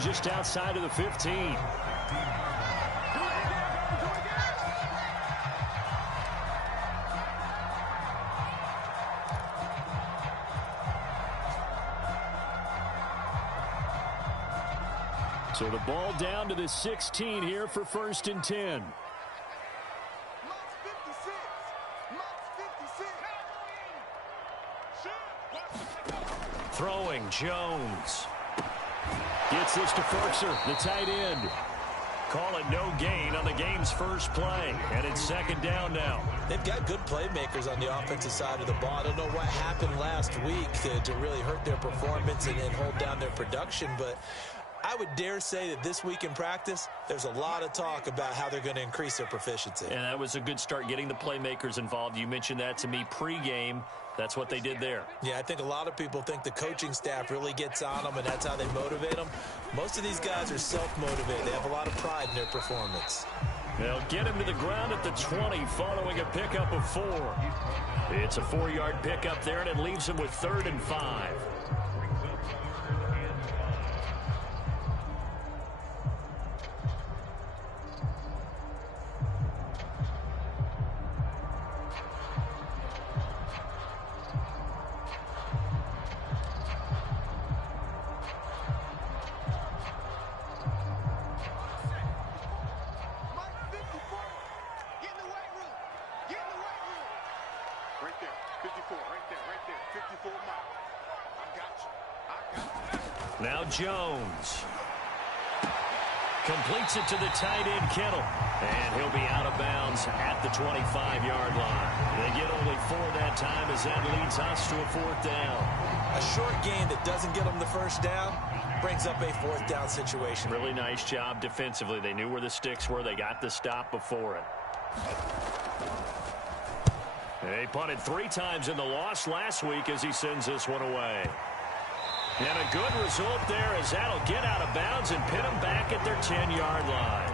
just outside of the 15. So the ball down to the 16 here for 1st and 10. Throwing, Jones. Gets this to Ferkser, the tight end. Call it no gain on the game's first play. And it's 2nd down now. They've got good playmakers on the offensive side of the ball. I don't know what happened last week to really hurt their performance and hold down their production, but I would dare say that this week in practice, there's a lot of talk about how they're going to increase their proficiency. And that was a good start, getting the playmakers involved. You mentioned that to me pregame. That's what they did there. Yeah, I think a lot of people think the coaching staff really gets on them, and that's how they motivate them. Most of these guys are self-motivated. They have a lot of pride in their performance. They'll get him to the ground at the 20 following a pickup of 4. It's a 4-yard pickup there, and it leaves him with 3rd and 5. Now Jones completes it to the tight end, Kittle. And he'll be out of bounds at the 25-yard line. They get only 4 that time as that leads us to a 4th down. A short gain that doesn't get them the 1st down brings up a 4th down situation. Really nice job defensively. They knew where the sticks were. They got the stop before it. They punted 3 times in the loss last week as he sends this one away. And a good result there as that'll get out of bounds and pin them back at their 10-yard line.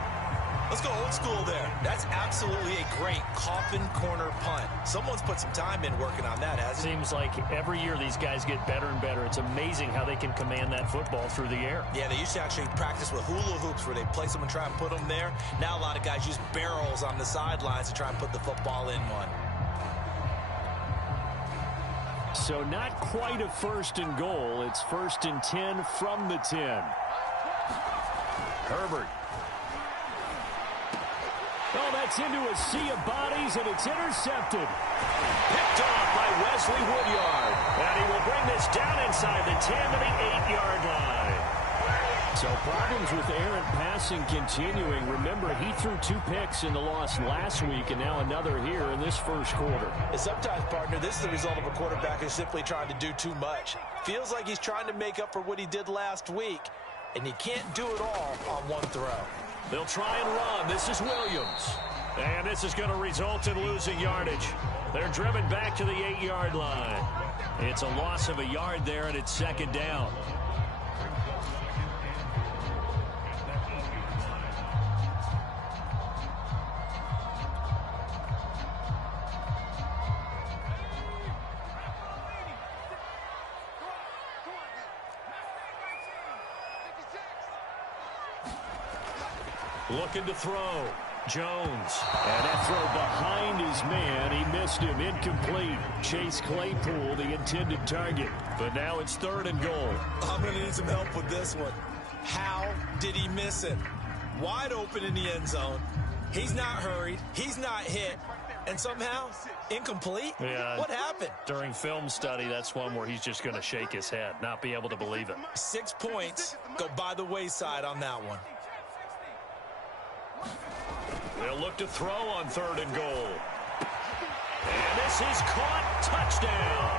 Let's go old school there. That's absolutely a great coffin corner punt. Someone's put some time in working on that, hasn't it? Seems like every year these guys get better and better. It's amazing how they can command that football through the air. Yeah, they used to actually practice with hula hoops where they place them and try and put them there. Now a lot of guys use barrels on the sidelines to try and put the football in one. So not quite a 1st and goal. It's 1st and 10 from the 10. Herbert. Oh, that's into a sea of bodies, and it's intercepted. Picked off by Wesley Woodyard. And he will bring this down inside the 10 to the 8-yard line. So problems with errant passing continuing. Remember, he threw 2 picks in the loss last week, and now another here in this 1st quarter. And sometimes, partner, this is the result of a quarterback who's simply trying to do too much. Feels like he's trying to make up for what he did last week, and he can't do it all on one throw. They'll try and run. This is Williams. And this is going to result in losing yardage. They're driven back to the 8-yard line. It's a loss of a yard there, and it's 2nd down. Looking to throw. Jones. And that throw behind his man. He missed him. Incomplete. Chase Claypool, the intended target. But now it's 3rd and goal. I'm going to need some help with this one. How did he miss it? Wide open in the end zone. He's not hurried. He's not hit. And somehow, incomplete? Yeah. What happened? During film study, that's one where he's just going to shake his head, not be able to believe it. 6 points go by the wayside on that one. They'll look to throw on 3rd and goal. And this is caught. Touchdown.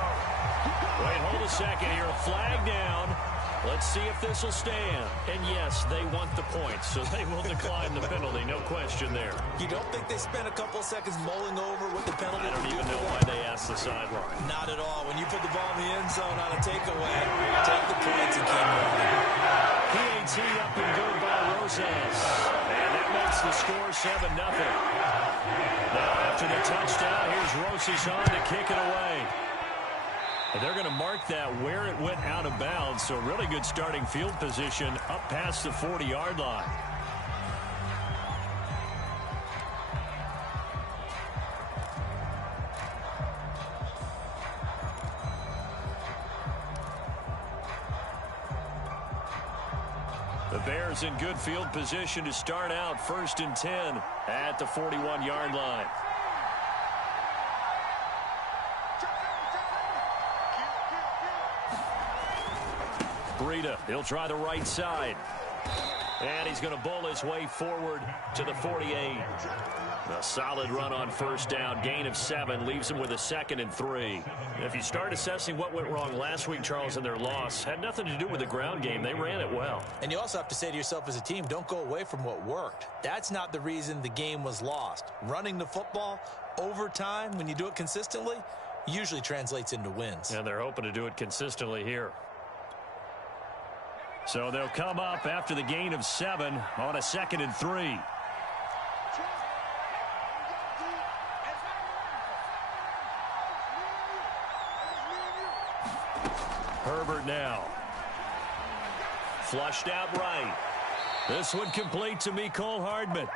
Wait, hold a second here. Flag down. Let's see if this will stand. And yes, they want the points, so they will decline the penalty. No question there. You don't think they spent a couple seconds mulling over what the penalty I don't even know why they asked the sideline. Not at all. When you put the ball in the end zone on a takeaway, take the points and keep moving. PAT up and good by Rosas. And that makes the score 7-0. Now after the touchdown, here's Rosas on to kick it away. And they're going to mark that where it went out of bounds, so really good starting field position up past the 40-yard line. The Bears in good field position to start out 1st and 10 at the 41-yard line. Breida, he'll try the right side. And he's going to bowl his way forward to the 48. A solid run on 1st down. Gain of 7 leaves him with a 2nd and 3. If you start assessing what went wrong last week, Charles, in their loss, had nothing to do with the ground game. They ran it well. And you also have to say to yourself as a team, don't go away from what worked. That's not the reason the game was lost. Running the football over time, when you do it consistently, usually translates into wins. And they're hoping to do it consistently here. So they'll come up after the gain of 7 on a 2nd and 3. Herbert now. Flushed out right. This one complete to Mecole Hardman.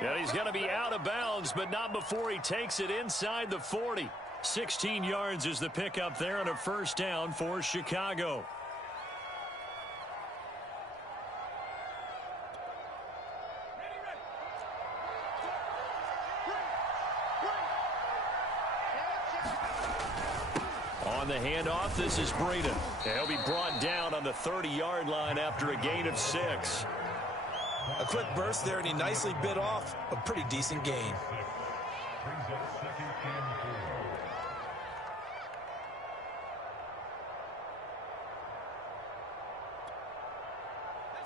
And he's going to be out of bounds, but not before he takes it inside the 40. 16 yards is the pickup there on a 1st down for Chicago. On the handoff, this is Breida. He'll be brought down on the 30-yard line after a gain of 6. A quick burst there, and he nicely bit off a pretty decent gain.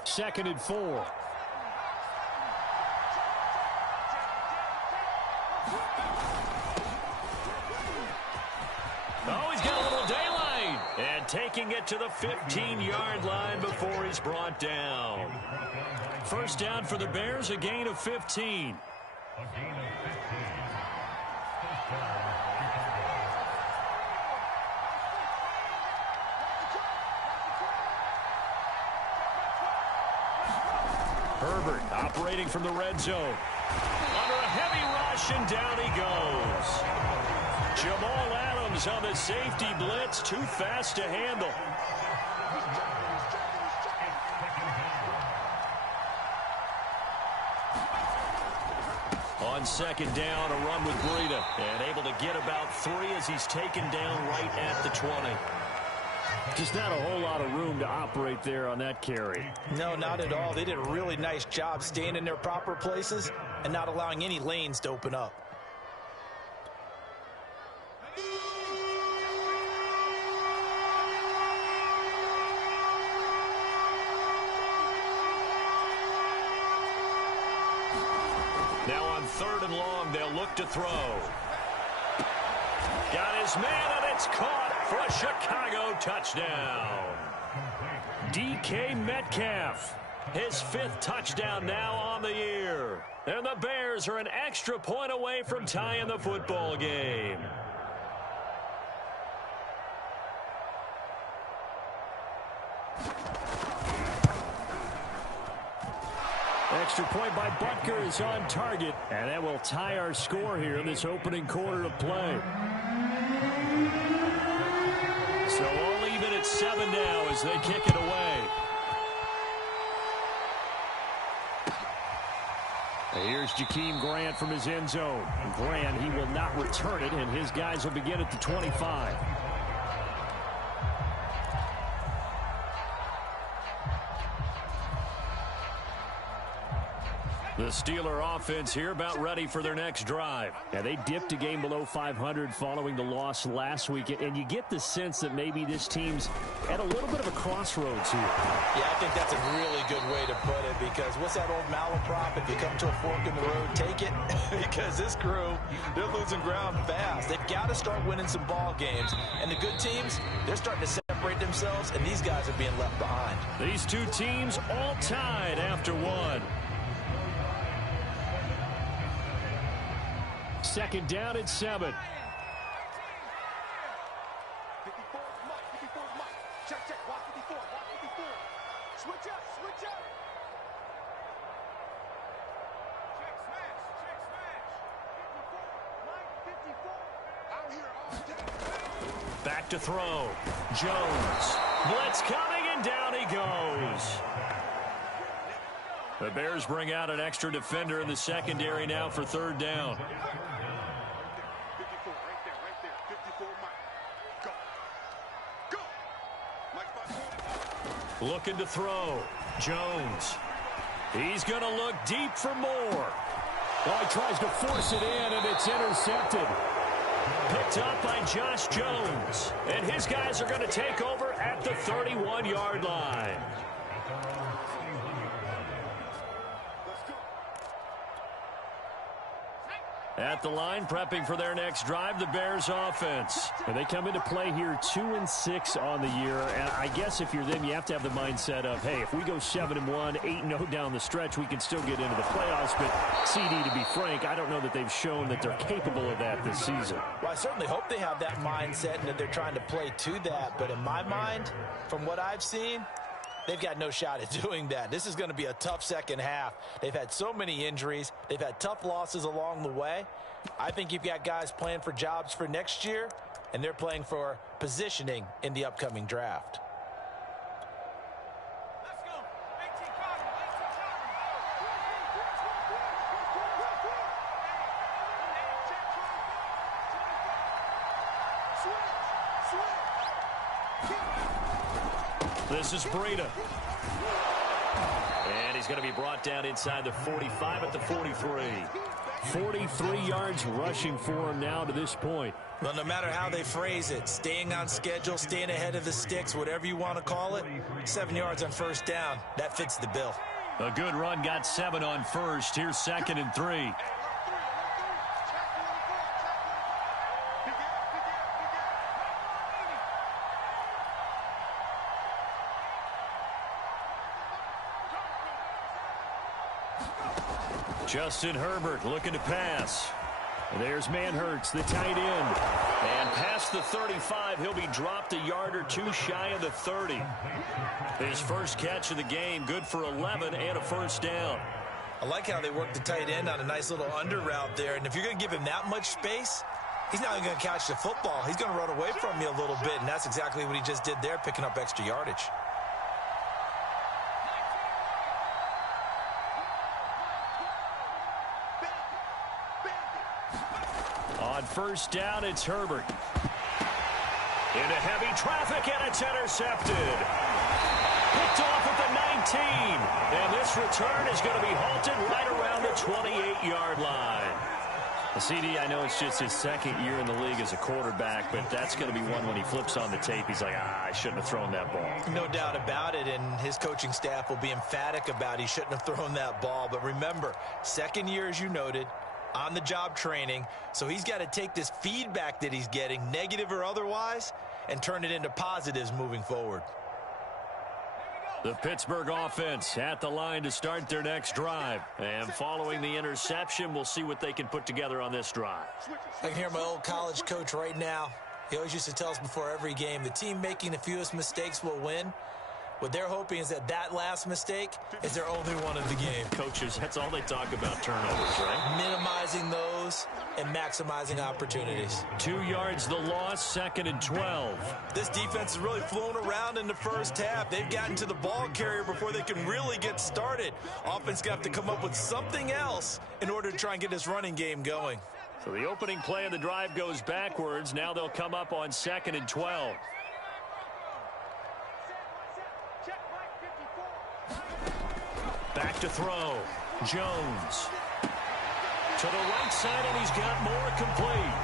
Second and 4. Oh, he's got a little daylight. And taking it to the 15-yard line before he's brought down. 1st down for the Bears, a gain of 15. Herbert operating from the red zone. Under a heavy rush, and down he goes. Jamal Adams on the safety blitz, too fast to handle. On 2nd down, a run with Breida, and able to get about 3 as he's taken down right at the 20. Just not a whole lot of room to operate there on that carry. No, not at all. They did a really nice job staying in their proper places and not allowing any lanes to open up. Now on 3rd and long, they'll look to throw. Got his man, and it's caught for a Chicago touchdown. DK Metcalf, his 5th touchdown now on the year. And the Bears are an extra point away from tying the football game. Extra point by Butker is on target, and that will tie our score here in this opening quarter of play. So all even at 7 now as they kick it away. Here's Jakeem Grant from his end zone. Grant, he will not return it, and his guys will begin at the 25. The Steeler offense here about ready for their next drive. Yeah, they dipped a game below 500 following the loss last week, and you get the sense that maybe this team's at a little bit of a crossroads here. Yeah, I think that's a really good way to put it, because what's that old malaprop? If you come to a fork in the road, take it. Because this crew, they're losing ground fast. They've got to start winning some ball games. And the good teams, they're starting to separate themselves, and these guys are being left behind. These two teams all tied after 1. 2nd down at 7. Back to throw. Jones. Blitz coming, and down he goes. The Bears bring out an extra defender in the secondary now for third down. Looking to throw. Jones. He's going to look deep for more. Oh, he tries to force it in, and it's intercepted. Picked up by Josh Jones. And his guys are going to take over at the 31-yard line. At the line, prepping for their next drive, the Bears offense. And they come into play here 2-6 on the year. And I guess if you're them, you have to have the mindset of, hey, if we go 7-1, 8-0 down the stretch, we can still get into the playoffs. But CD, to be frank, I don't know that they've shown that they're capable of that this season. Well, I certainly hope they have that mindset and that they're trying to play to that. But in my mind, from what I've seen, they've got no shot at doing that. This is going to be a tough second half. They've had so many injuries. They've had tough losses along the way. I think you've got guys playing for jobs for next year, and they're playing for positioning in the upcoming draft. Let's go. 18 Cotton. This is Breida. And he's going to be brought down inside the 45 at the 43. 43 yards rushing for him now to this point. Well, no matter how they phrase it, staying on schedule, staying ahead of the sticks, whatever you want to call it, 7 yards on first down, that fits the bill. A good run, got 7 on first. Here's 2nd and 3. Justin Herbert looking to pass. There's Manhertz, the tight end. And past the 35, he'll be dropped a yard or two shy of the 30. His first catch of the game, good for 11 and a first down. I like how they work the tight end on a nice little under route there. And if you're going to give him that much space, he's not even going to catch the football. He's going to run away from you a little bit, and that's exactly what he just did there, picking up extra yardage. On first down, it's Herbert. Into heavy traffic, and it's intercepted. Picked off at the 19. And this return is going to be halted right around the 28-yard line. CD, I know it's just his second year in the league as a quarterback, but that's going to be one when he flips on the tape. He's like, I shouldn't have thrown that ball. No doubt about it, and his coaching staff will be emphatic about he shouldn't have thrown that ball. But remember, second year, as you noted, on-the-job training, so he's got to take this feedback that he's getting, negative or otherwise, and turn it into positives moving forward. The Pittsburgh offense at the line to start their next drive. And following the interception, we'll see what they can put together on this drive. I can hear my old college coach right now. He always used to tell us before every game, the team making the fewest mistakes will win. What they're hoping is that that last mistake is their only one of the game. Coaches, that's all they talk about, turnovers, right? Minimizing those and maximizing opportunities. 2 yards the loss, 2nd and 12. This defense has really flown around in the first half. They've gotten to the ball carrier before they can really get started. Offense got to come up with something else in order to try and get this running game going. So the opening play of the drive goes backwards. Now they'll come up on 2nd and 12. Back to throw. Jones. To the right side, and he's got more complete.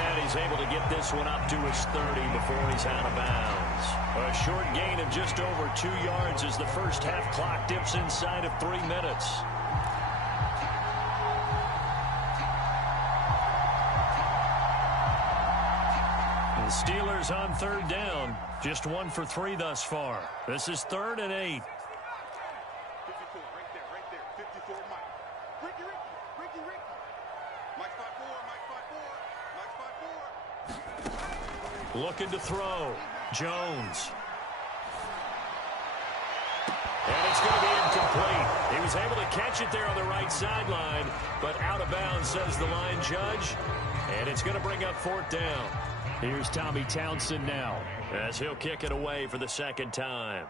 And he's able to get this one up to his 30 before he's out of bounds. A short gain of just over 2 yards as the first half clock dips inside of 3 minutes. The Steelers on 3rd down. Just 1 for 3 thus far. This is 3rd and 8. Looking to throw. Jones. And it's going to be incomplete. He was able to catch it there on the right sideline, but out of bounds, says the line judge. And it's going to bring up 4th down. Here's Tommy Townsend now, as he'll kick it away for the 2nd time.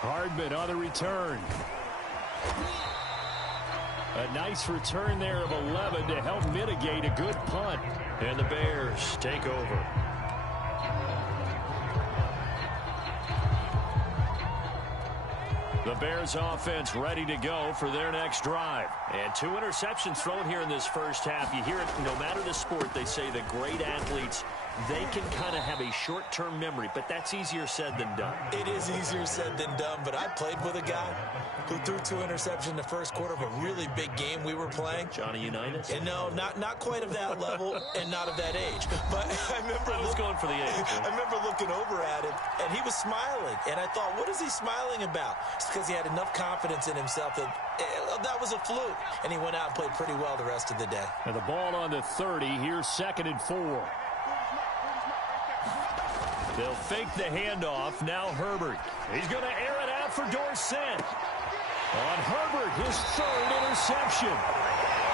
Hardman on the return. A nice return there of 11 to help mitigate a good punt. And the Bears take over. The Bears offense ready to go for their next drive. And 2 interceptions thrown here in this first half. You hear it no matter the sport. They say the great athletes, they can kind of have a short-term memory, but that's easier said than done. It is easier said than done, but I played with a guy who threw 2 interceptions in the first quarter of a really big game we were playing. Johnny Unitas? And no, not quite of that level and not of that age. But I was going for the age. I remember looking over at him, and he was smiling. And I thought, what is he smiling about? It's because he had enough confidence in himself that that was a fluke. And he went out and played pretty well the rest of the day. And the ball on the 30. Here's 2nd and 4. They'll fake the handoff. Now Herbert. He's going to air it out for Dorsett. On Herbert, his 3rd interception.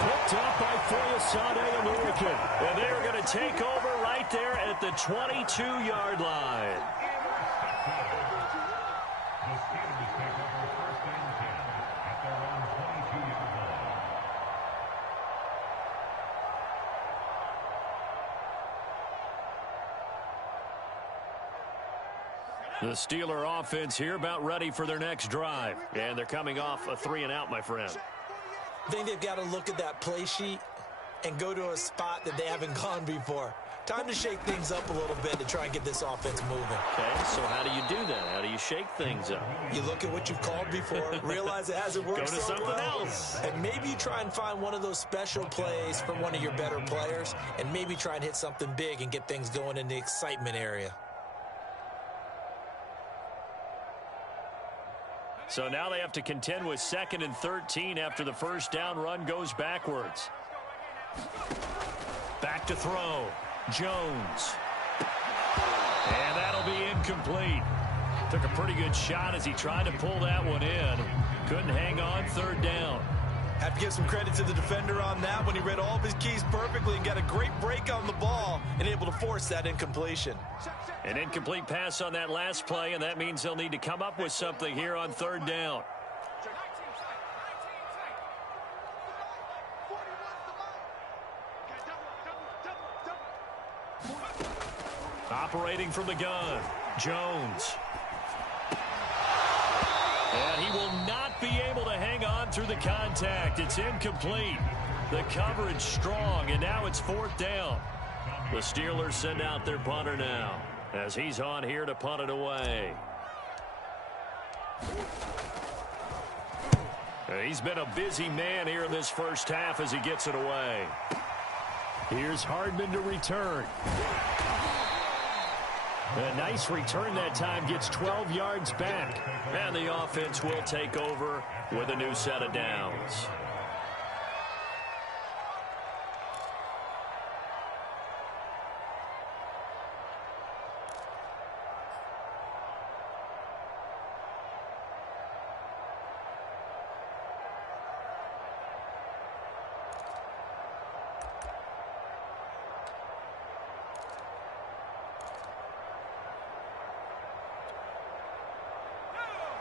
Picked up by Foyesade American. And they're going to take over right there at the 22-yard line. The Steeler offense here about ready for their next drive. And they're coming off a 3-and-out, my friend. I think they've got to look at that play sheet and go to a spot that they haven't gone before. Time to shake things up a little bit to try and get this offense moving. Okay, so how do you do that? How do you shake things up? You look at what you've called before, realize it hasn't worked Go to so something well, else. and maybe you try and find one of those special plays from one of your better players, and maybe try and hit something big and get things going in the excitement area. So now they have to contend with 2nd and 13 after the first down run goes backwards. Back to throw. Jones. And that'll be incomplete. Took a pretty good shot as he tried to pull that one in. Couldn't hang on 3rd down. Have to give some credit to the defender on that when he read all of his keys perfectly and got a great break on the ball and able to force that incompletion. An incomplete pass on that last play, and that means they'll need to come up with something here on 3rd down. Operating from the gun, Jones. And he will not be able to hang on through the contact. It's incomplete. The coverage strong, and now it's 4th down. The Steelers send out their punter now, as he's on here to punt it away. He's been a busy man here in this first half as he gets it away. Here's Hardman to return. A nice return that time, gets 12 yards back. And the offense will take over with a new set of downs.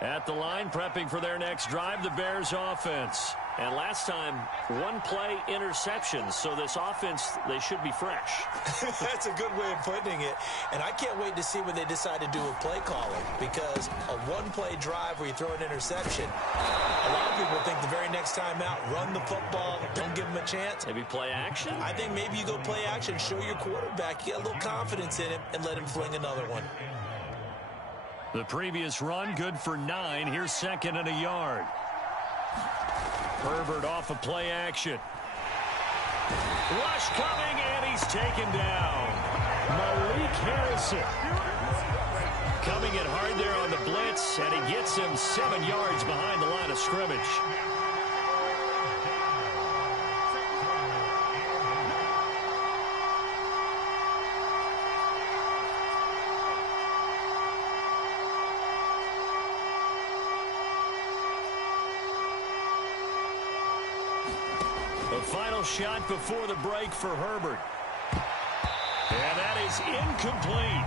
At the line, prepping for their next drive, the Bears offense. And last time, 1-play interceptions. So this offense, they should be fresh. That's a good way of putting it. And I can't wait to see what they decide to do with play calling. Because a 1-play drive where you throw an interception, a lot of people think the very next time out, run the football, don't give them a chance. Maybe play action? I think maybe you go play action, show your quarterback, you get a little confidence in him, and let him fling another one. The previous run, good for 9. Here's 2nd and a yard. Herbert off of play action. Rush coming, and he's taken down. Malik Harrison. Coming in hard there on the blitz, and he gets him 7 yards behind the line of scrimmage. final shot before the break for Herbert. And that is incomplete.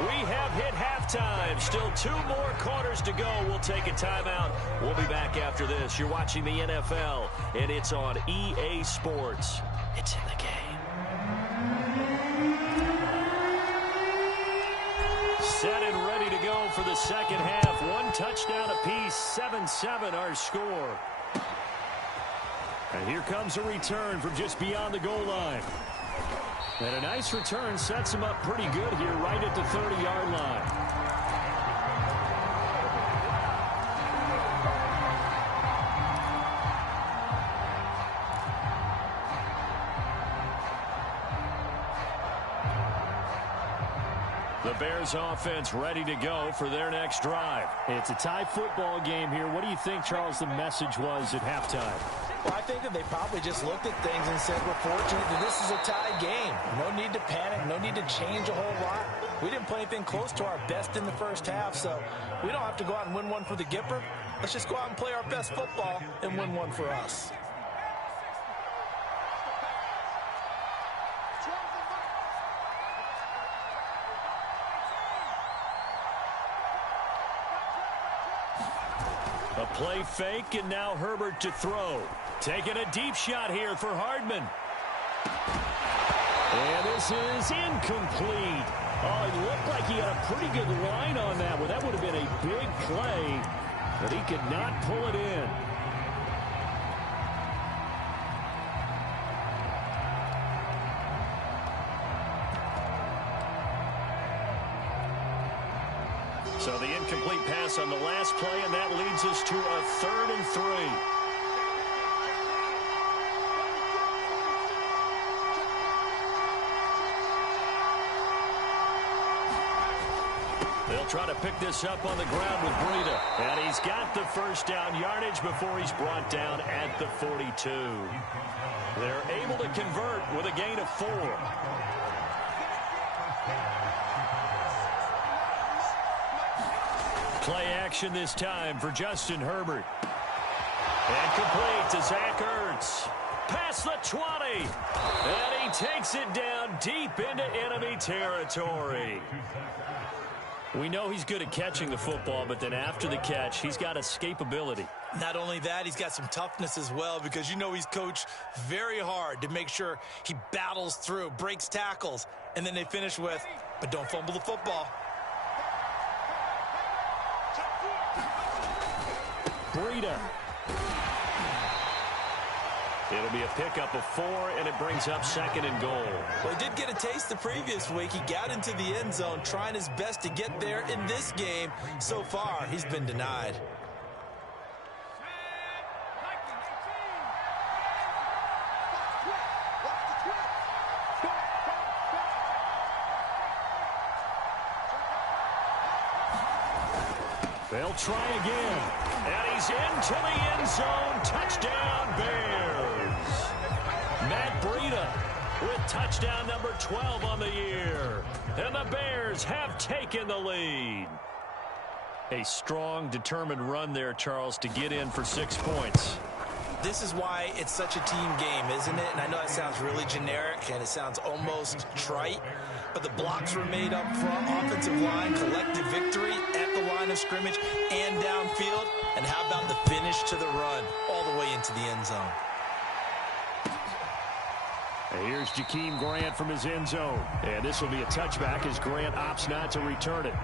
We have hit halftime. Still 2 more quarters to go. We'll take a timeout. We'll be back after this. You're watching the NFL, and it's on EA Sports. It's in the game. Set and ready to go for the second half. 1 touchdown apiece, 7-7 our score. And here comes a return from just beyond the goal line. And a nice return sets him up pretty good here right at the 30-yard line. The Bears offense ready to go for their next drive. It's a tie football game here. What do you think, Charles, the message was at halftime? Well, I think that they probably just looked at things and said, we're fortunate that this is a tie game. No need to panic. No need to change a whole lot. We didn't play anything close to our best in the first half, so we don't have to go out and win one for the Gipper. Let's just go out and play our best football and win one for us. A play fake, and now Herbert to throw. Taking a deep shot here for Hardman. And this is incomplete. Oh, it looked like he had a pretty good line on that one. That would have been a big play, but he could not pull it in. So the incomplete pass on the last play, and that leads us to a 3rd and 3. They'll try to pick this up on the ground with Breida. And he's got the first down yardage before he's brought down at the 42. They're able to convert with a gain of 4. Play action this time for Justin Herbert. And complete to Zach Ertz. Past the 20. And he takes it down deep into enemy territory. We know he's good at catching the football, but then after the catch, he's got escapability. Not only that, he's got some toughness as well, because you know he's coached very hard to make sure he battles through, breaks tackles, and then they finish with, but don't fumble the football. Breida. It'll be a pickup of 4, and it brings up 2nd and goal. Well, he did get a taste the previous week. He got into the end zone, trying his best to get there in this game. So far, he's been denied. They'll try again. And he's into the end zone. Touchdown, Bears. Matt Breida with touchdown number 12 on the year. And the Bears have taken the lead. A strong, determined run there, Charles, to get in for 6 points. This is why it's such a team game, isn't it? And I know that sounds really generic and it sounds almost trite, but the blocks were made up front, offensive line, collective victory at the line of scrimmage and downfield. And how about the finish to the run all the way into the end zone? And here's Jakeem Grant from his end zone. And this will be a touchback as Grant opts not to return it.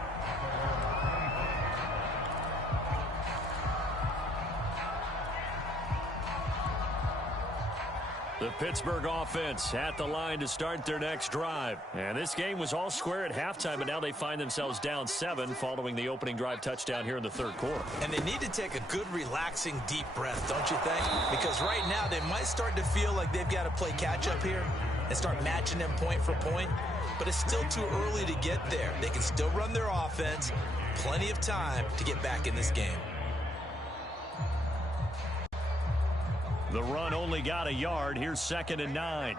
The Pittsburgh offense at the line to start their next drive. And this game was all square at halftime, but now they find themselves down 7 following the opening drive touchdown here in the 3rd quarter. And they need to take a good, relaxing, deep breath, don't you think? Because right now they might start to feel like they've got to play catch-up here and start matching them point for point. But it's still too early to get there. They can still run their offense. Plenty of time to get back in this game. The run only got a yard. Here's 2nd and 9.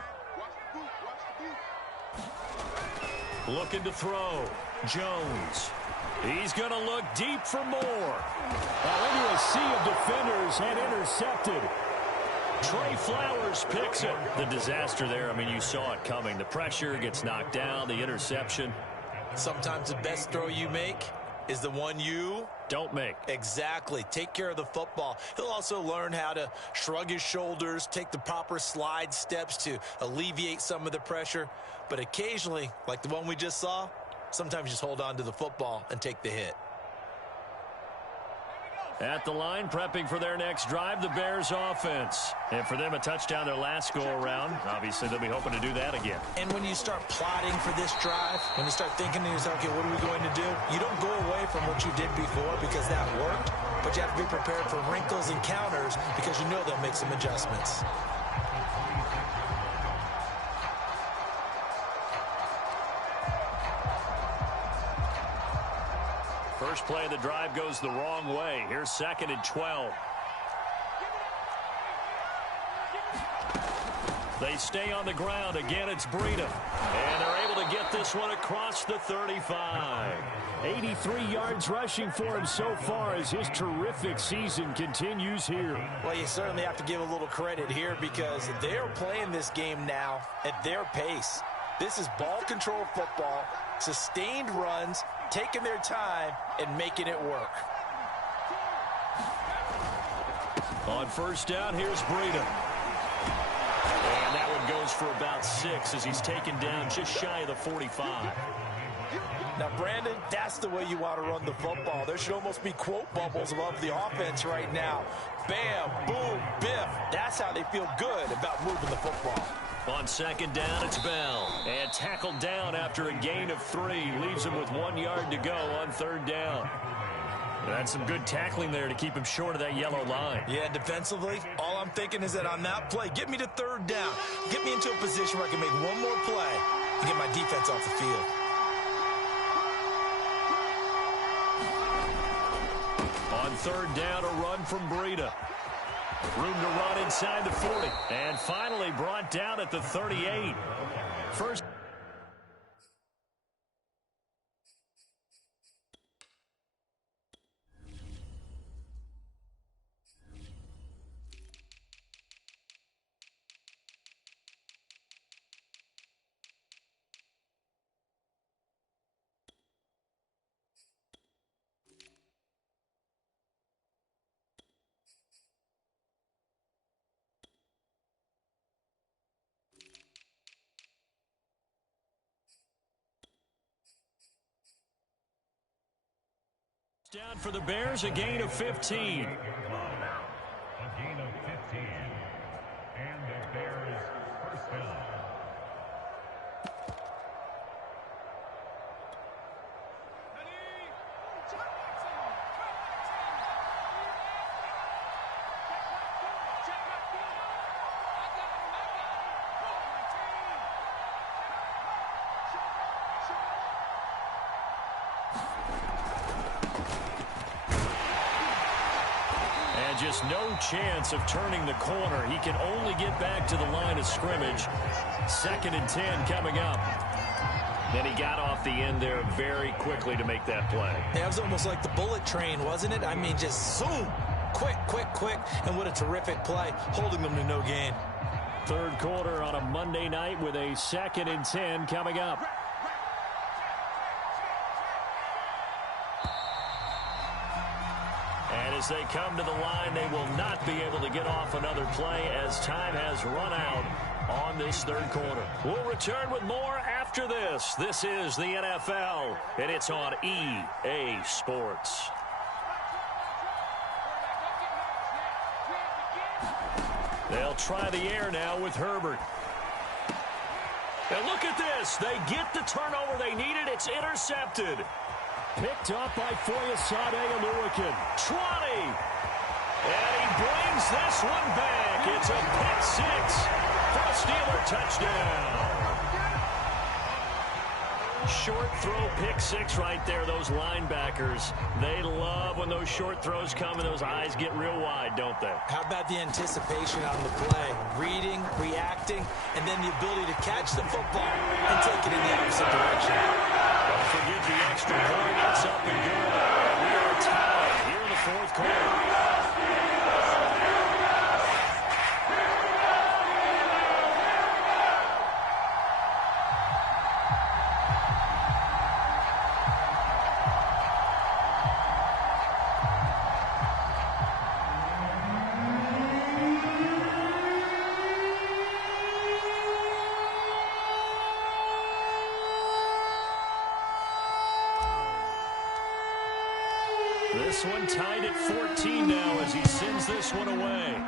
Looking to throw. Jones. He's going to look deep for more. Into a sea of defenders and intercepted. Trey Flowers picks it. The disaster there, I mean, you saw it coming. The pressure gets knocked down, the interception. Sometimes the best throw you make is the one you don't make. Exactly. Take care of the football. He'll also learn how to shrug his shoulders, take the proper slide steps to alleviate some of the pressure. But occasionally, like the one we just saw, sometimes just hold on to the football and take the hit. At the line, prepping for their next drive, the Bears offense. And for them, a touchdown their last go-around. Obviously, they'll be hoping to do that again. And when you start plotting for this drive, when you start thinking to yourself, okay, what are we going to do? You don't go away from what you did before because that worked, but you have to be prepared for wrinkles and counters because you know they'll make some adjustments. First play of the drive goes the wrong way. Here's 2nd and 12. They stay on the ground. Again, it's Breida. And they're able to get this one across the 35. 83 yards rushing for him so far as his terrific season continues here. Well, you certainly have to give a little credit here because they're playing this game now at their pace. This is ball control football, sustained runs, taking their time and making it work. On first down, here's Breida. And that one goes for about 6 as he's taken down just shy of the 45. Now, Brandon, that's the way you want to run the football. There should almost be quote bubbles above the offense right now. Bam, boom, biff. That's how they feel good about moving the football. On 2nd down, it's Bell. And tackled down after a gain of 3. Leaves him with 1 yard to go on 3rd down. That's some good tackling there to keep him short of that yellow line. Yeah, defensively, all I'm thinking is that on that play, get me to 3rd down. Get me into a position where I can make one more play and get my defense off the field. On 3rd down, a run from Breida. Room to run inside the 40. And finally brought down at the 38. First. Down for the Bears, a gain of 15. A gain of 15. And the Bears first down. Just no chance of turning the corner. He can only get back to the line of scrimmage. 2nd and 10 coming up. Then he got off the end there very quickly to make that play. It was almost like the bullet train, wasn't it? I mean, just zoom. Quick, quick, quick. And what a terrific play, holding them to no gain. 3rd quarter on a Monday night with a 2nd and 10 coming up. As they come to the line, they will not be able to get off another play as time has run out on this 3rd quarter. We'll return with more after this. This is the NFL, and it's on EA Sports. They'll try the air now with Herbert. And look at this. They get the turnover they needed. It's intercepted. Picked up by Foyesade Oluwakin. 20. And he brings this one back. It's a pick 6 for a Steeler touchdown. Short throw pick 6 right there. Those linebackers, they love when those short throws come and those eyes get real wide, don't they? How about the anticipation on the play? Reading, reacting, and then the ability to catch the football and take it in the opposite direction. Don't forget the extra point. It's up and good. We are tied here in the 4th quarter. This one tied at 14 now as he sends this one away.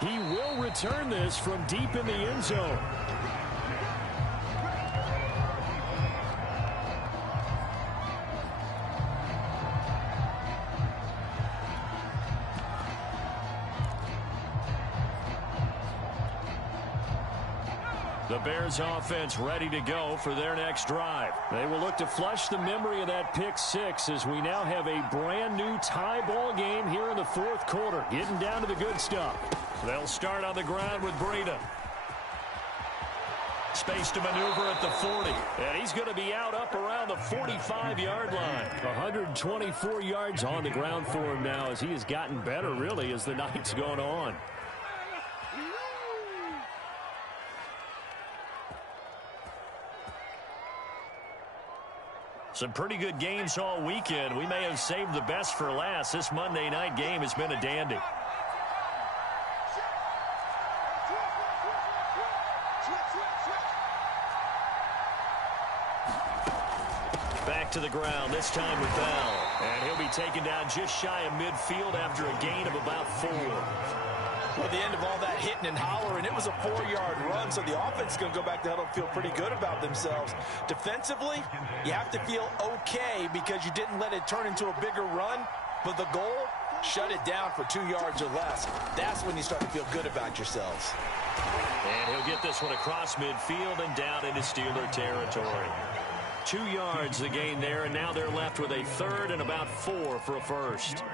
He will return this from deep in the end zone. The Bears offense ready to go for their next drive. They will look to flush the memory of that pick six as we now have a brand new tie ball game here in the fourth quarter. Getting down to the good stuff. They'll start on the ground with Breida. Space to maneuver at the 40. And he's going to be out up around the 45-yard line. 124 yards on the ground for him now as he has gotten better, really, as the night's gone on. Some pretty good games all weekend. We may have saved the best for last. This Monday night game has been a dandy. Back to the ground, this time with Bell. And he'll be taken down just shy of midfield after a gain of about 4. Well, at the end of all that hitting and hollering, it was a 4-yard run, so the offense is going to go back to huddle and feel pretty good about themselves. Defensively, you have to feel okay because you didn't let it turn into a bigger run, but the goal, shut it down for 2 yards or less. That's when you start to feel good about yourselves. And he'll get this one across midfield and down into Steeler territory. 2 yards the gain there, and now they're left with a third and about 4 for a first.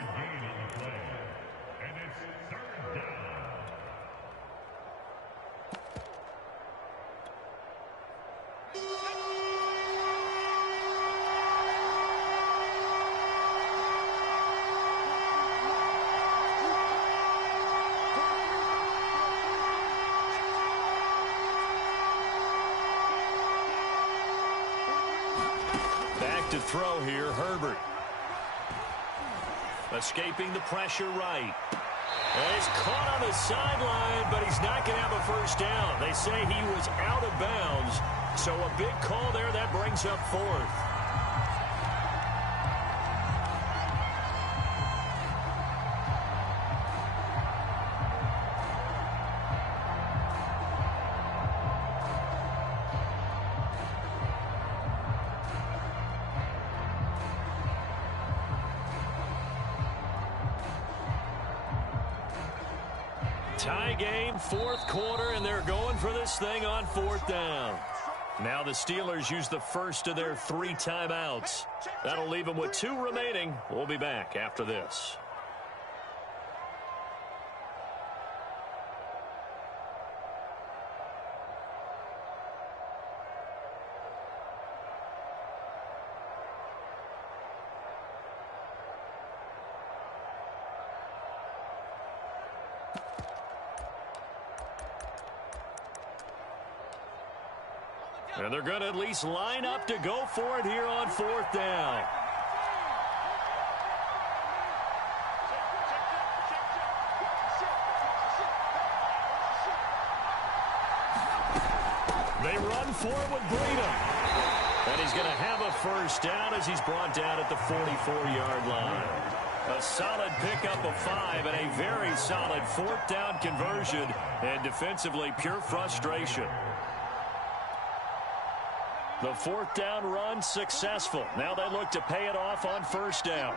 To throw here, Herbert. Escaping the pressure right. And he's caught on the sideline, but he's not going to have a first down. They say he was out of bounds, so a big call there that brings up 4th. Tie game, fourth quarter, and they're going for this thing on 4th down. Now the Steelers use the first of their 3 timeouts. That'll leave them with 2 remaining. We'll be back after this. And they're going to at least line up to go for it here on 4th down. They run for it with Breida. And he's going to have a first down as he's brought down at the 44-yard line. A solid pickup of 5 and a very solid 4th down conversion. And defensively, pure frustration. The 4th down run successful. Now they look to pay it off on 1st down.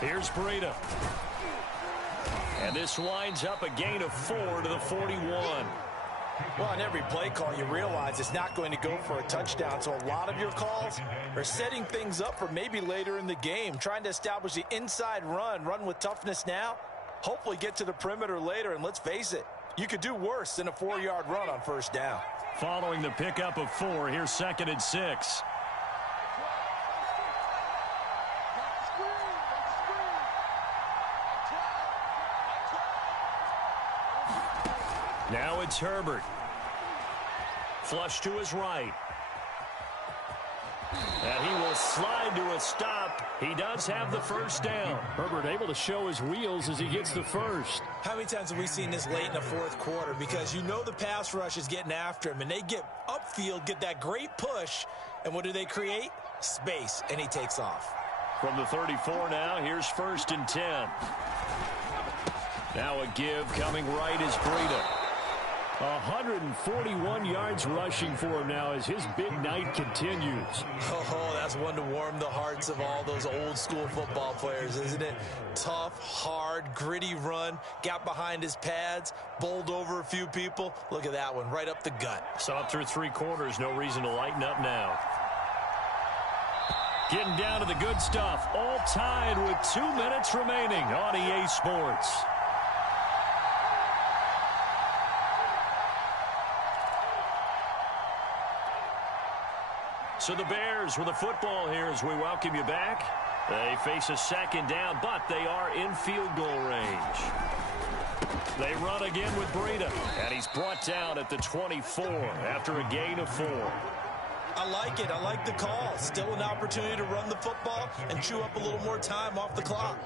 Here's Breida. And this winds up a gain of 4 to the 41. Well, on every play call, you realize it's not going to go for a touchdown. So a lot of your calls are setting things up for maybe later in the game, trying to establish the inside run with toughness now. Hopefully get to the perimeter later, and let's face it, you could do worse than a 4-yard run on 1st down. Following the pickup of 4, here's 2nd and 6. Now it's Herbert. Flush to his right. And he will slide to a stop. He does have the first down. Herbert able to show his wheels as he gets the first. How many times have we seen this late in the fourth quarter? Because you know the pass rush is getting after him, and they get upfield, get that great push, and what do they create? Space, and he takes off. From the 34 now, here's 1st and 10. Now a give coming right is Breida. 141 yards rushing for him now as his big night continues. Oh, that's one to warm the hearts of all those old school football players, isn't it? Tough, hard, gritty run, got behind his pads, bowled over a few people. Look at that one, right up the gut. Saw it through 3 quarters, no reason to lighten up now. Getting down to the good stuff, all tied with 2 minutes remaining on EA Sports. So the Bears with a football here as we welcome you back. They face a 2nd down, but they are in field goal range. They run again with Breida, and he's brought down at the 24 after a gain of 4. I like it. I like the call. Still an opportunity to run the football and chew up a little more time off the clock.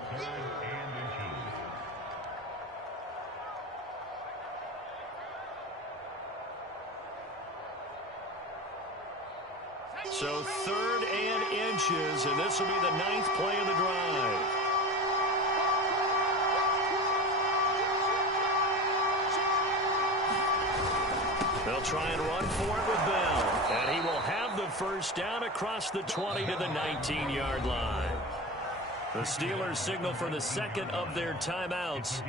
So 3rd and inches, and this will be the 9th play of the drive. They'll try and run for it with Bell, and he will have the first down across the 20 to the 19-yard line. The Steelers signal for the 2nd of their timeouts,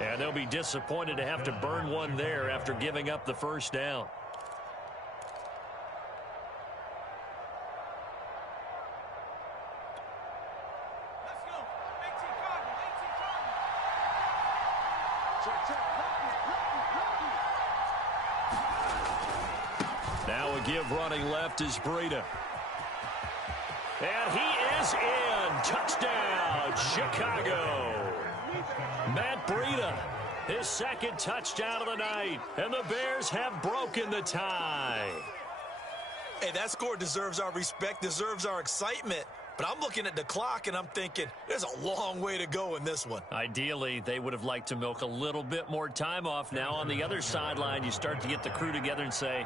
and they'll be disappointed to have to burn one there after giving up the first down. Now a give running left is Breida. And he is in. Touchdown, Chicago. Matt Breida, his 2nd touchdown of the night. And the Bears have broken the tie. Hey, that score deserves our respect, deserves our excitement. But I'm looking at the clock, and I'm thinking, there's a long way to go in this one. Ideally, they would have liked to milk a little bit more time off. Now on the other sideline, you start to get the crew together and say,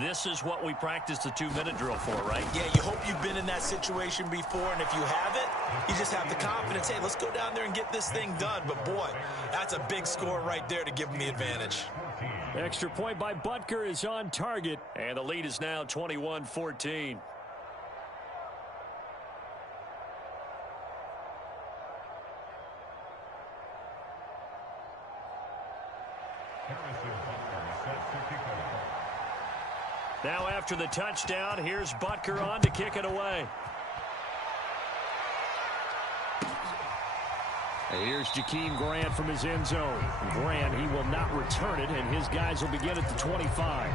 this is what we practiced the 2-minute drill for, right? Yeah, you hope you've been in that situation before, and if you haven't, you just have the confidence, hey, let's go down there and get this thing done. But, boy, that's a big score right there to give them the advantage. Extra point by Butker is on target. And the lead is now 21-14. Now after the touchdown, here's Butker on to kick it away. Here's Jakeem Grant from his end zone. Grant, he will not return it, and his guys will begin at the 25.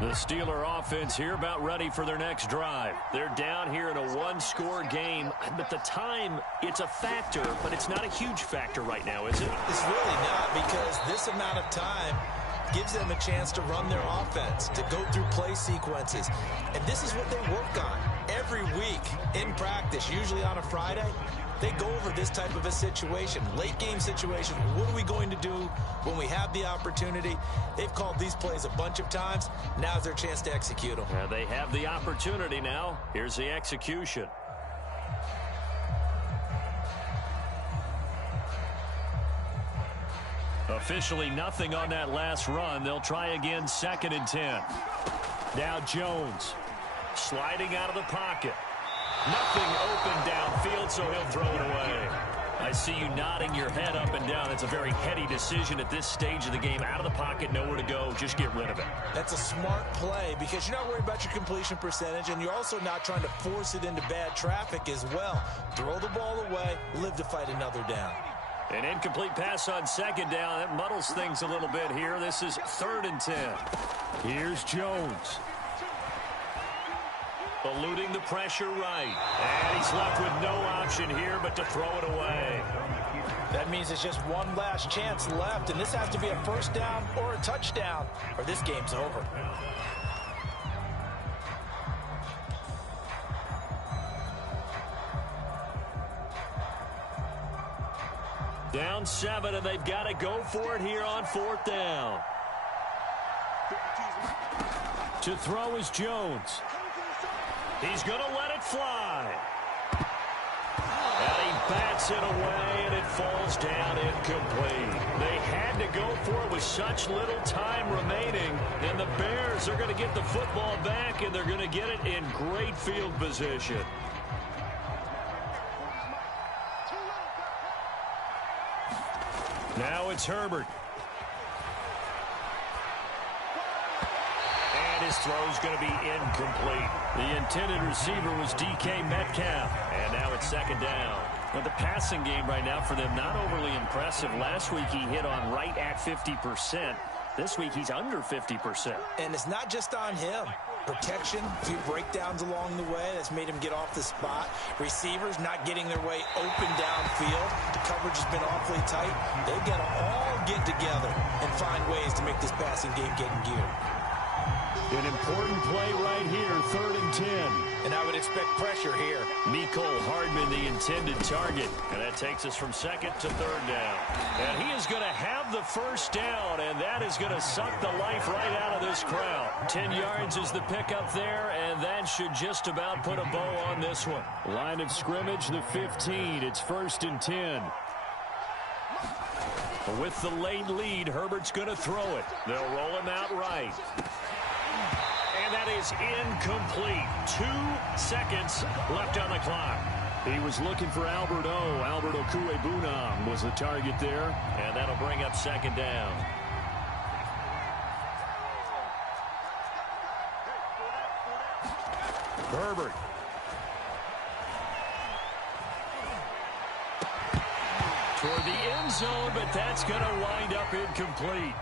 The Steeler offense here about ready for their next drive. They're down here in a 1-score game. But the time, it's a factor, but it's not a huge factor right now, is it? It's really not, because this amount of time gives them a chance to run their offense, to go through play sequences. And this is what they work on every week in practice, usually on a Friday. They go over this type of a situation, late game situation. What are we going to do when we have the opportunity? They've called these plays a bunch of times. Now's their chance to execute them. Yeah, they have the opportunity now. Here's the execution. Officially nothing on that last run. They'll try again, 2nd and 10. Now Jones sliding out of the pocket. Nothing open downfield, so he'll throw it away. I see you nodding your head up and down. It's a very heady decision at this stage of the game. Out of the pocket, nowhere to go. Just get rid of it. That's a smart play because you're not worried about your completion percentage, and you're also not trying to force it into bad traffic as well. Throw the ball away, live to fight another down. An incomplete pass on 2nd down. That muddles things a little bit here. This is 3rd and 10. Here's Jones. Eluding the pressure right. And he's left with no option here but to throw it away. That means it's just one last chance left, and this has to be a first down or a touchdown, or this game's over. Down 7, and they've got to go for it here on 4th down. To throw is Jones. He's going to let it fly. And he bats it away, and it falls down incomplete. They had to go for it with such little time remaining, and the Bears are going to get the football back, and they're going to get it in great field position. Now it's Herbert. And his throw's going to be incomplete. The intended receiver was DK Metcalf. And now it's 2nd down. Well, the passing game right now for them, not overly impressive. Last week he hit on right at 50%. This week he's under 50%. And it's not just on him. Protection, a few breakdowns along the way that's made him get off the spot. Receivers not getting their way open downfield. The coverage has been awfully tight. They've got to all get together and find ways to make this passing game get in gear. An important play right here, 3rd and 10. And I would expect pressure here. Mecole Hardman, the intended target. And that takes us from 2nd to 3rd down. And he is going to have the first down, and that is going to suck the life right out of this crowd. 10 yards is the pickup there, and that should just about put a bow on this one. Line of scrimmage, the 15. It's 1st and 10. With the late lead, Herbert's going to throw it. They'll roll him out right. And that is incomplete. 2 seconds left on the clock. He was looking for Albert O. Albert Okwuegbunam was the target there. And that'll bring up 2nd down. Herbert. Toward the end zone, but that's going to wind up incomplete.